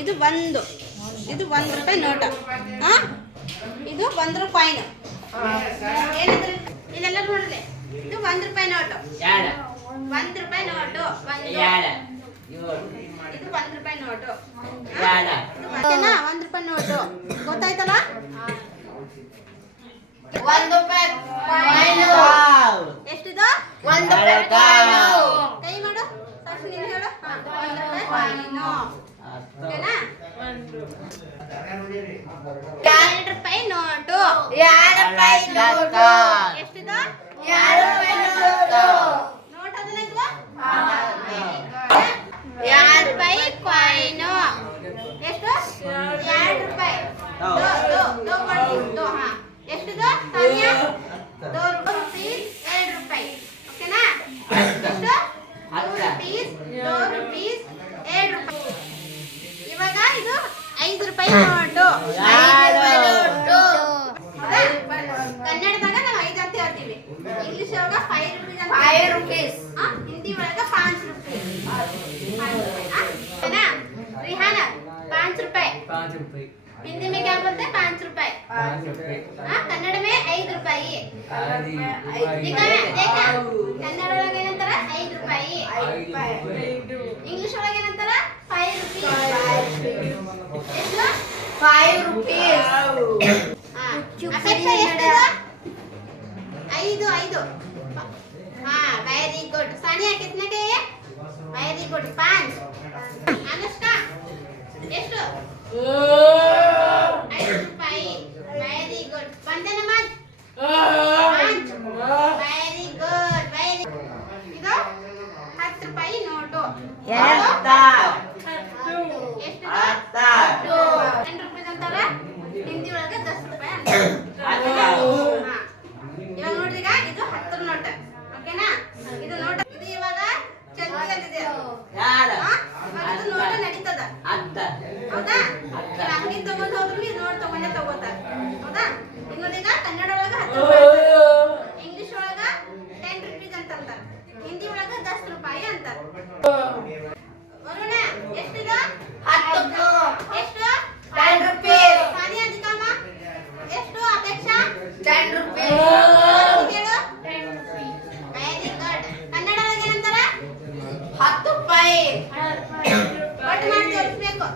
ಇದು ಒಂದು ರೂಪಾಯಿ ನೋಟ. ಇದು 1 ರೂಪಾಯಿ. ಏನಿದ್ರೆ ಇದೆಲ್ಲ ನೋಡಿದೆ. ಇದು 1 ರೂಪಾಯಿ ನೋಟು. 1 ರೂಪಾಯಿ ನೋಟು. ಇದು 1 ರೂಪಾಯಿ ನೋಟು. ಓಕೆನಾ? 1 ರೂಪಾಯಿ ನೋಟು ಗೊತ್ತಾಯ್ತಲ್ಲ? 1 ರೂಪಾಯಿ ಎಷ್ಟಿದು? 1 ರೂಪಾಯಿ ಕಾಯಿನು. ಕೈ ಮಾಡು. ಸಾಕ್ಷಿ ನೀನು ಹೇಳು. 1 ರೂಪಾಯಿ ಕಾಯಿನು. ಓಕೆನಾ? 2 ರೂಪಾಯಿ ನೋಟು. 2 ರೂಪಾಯಿ ನೋಟು. ಎಷ್ಟಿದು? 2 ರೂಪಾಯಿ ನೋಟು. ನೋಟ್ ಅದನ್ನ ಇದ್ವಾ? 2 ರೂಪಾಯಿ ಕಾಯಿನು. ಎಷ್ಟು? 2 ರೂಪಾಯಿ. ಎಷ್ಟಿದು? ಸಾನಿಯಾ? 2 rupees 2 ರೂಪಾಯಿ. ಓಕೆನಾ? ಎಷ್ಟು? 2 rupees 2 ರೂಪಾಯಿ. ಇವಾಗ ಇದು 5 ರೂಪಾಯಿ ನೋಟು. 5 ರೂಪಾಯಿ ನೋಟು. ಕನ್ನಡದಾಗ ನಾವು 5 ಅಂತ ಹೇಳ್ತೀವಿ. ಇಂಗ್ಲಿಷ್ ಒಳಗ 5 rupees ಅಂತ. 5 rupees. हिंदी ಒಳಗ 5 ರೂಪಾಯಿ. 5 ರೂಪಾಯಿ. ಓಕೆನಾ? रिहाना 5 रुपए. 5 रुपए. हिंदी में क्या बोलते हैं? 5 रुपए. 5 रुपए. कन्नड़ में 5 रुपए. देखा देखा कन्नड़ ಒಳಗೆ ಏನಂತಾರ? 5 ರೂಪಾಯಿ. ಇಂಗ್ಲಿಷ್ ಒಳಗೆ ಏನಂತಾರ? 5 rupees. ಎಷ್ಟು? 5 rupees. ಅಪೇಕ್ಷಾ ಎಷ್ಟು? 5. हाँ वेरी गुड. सानिया कितने के ये? Very good 5. अनुष्का ಎಷ್ಟು? 5 ರೂಪಾಯಿ. Very good. ಬಂದೆ ನಮಾಜ್ 5. Very good. ಇದು 10 ರೂಪಾಯಿ ನೋಟು. ಎಷ್ಟು? 10 ರೂಪಾಯಿ ಅಂತಾರ. ಹಿಂದಿ ಒಳಗೆ 10 ರೂಪಾಯಿ ಅಂತಾರ. ಇವಾಗ ನೋಡ್ರಿ, ಈಗ ಇದು 10 ನೋಟ. ಓಕೆನಾ? ಇದು ನೋಟ. ಇದು ಇವಾಗ ಚಲ್ತಿ ಅಂತಿದೆ. ಇದು ನೋಟ ನಡೀತದ. ಹೌದಾ? ಅಂಗಡಿ ತಗೊಂಡ್ ಹೋದ್ರು ಇದು ನೋಟ್ ತಗೊಂಡೇ ತಗೋತಾರ. ಹೌದಾ? ಇನ್ನೊಂದೀಗ ಕನ್ನಡ ಒಳಗ 10 ರೂಪಾಯಿ, ಇಂಗ್ಲಿಷ್ ಒಳಗ 10 rupees ಅಂತ ಅಂತಾರ, ಹಿಂದಿ ಒಳಗ 10 ರೂಪಾಯಿ ಅಂತಾರ. ವರುಣ ಎಷ್ಟಿದು? 10. ಎಷ್ಟು? 10 rupees. ಸಾನಿಯಾ ದಿಕ್ಕಮ್ಮ ಎಷ್ಟು? ಅಪೇಕ್ಷಾ 10 rupees. ಹೇಳು. 10 rupees. Very good. ಕನ್ನಡ ಒಳಗೆ ಏನಂತಾರ? 10 ರೂಪಾಯಿ. ಒಟ್ಟು ಮಾಡಿ ತೋರಿಸ್ಬೇಕು.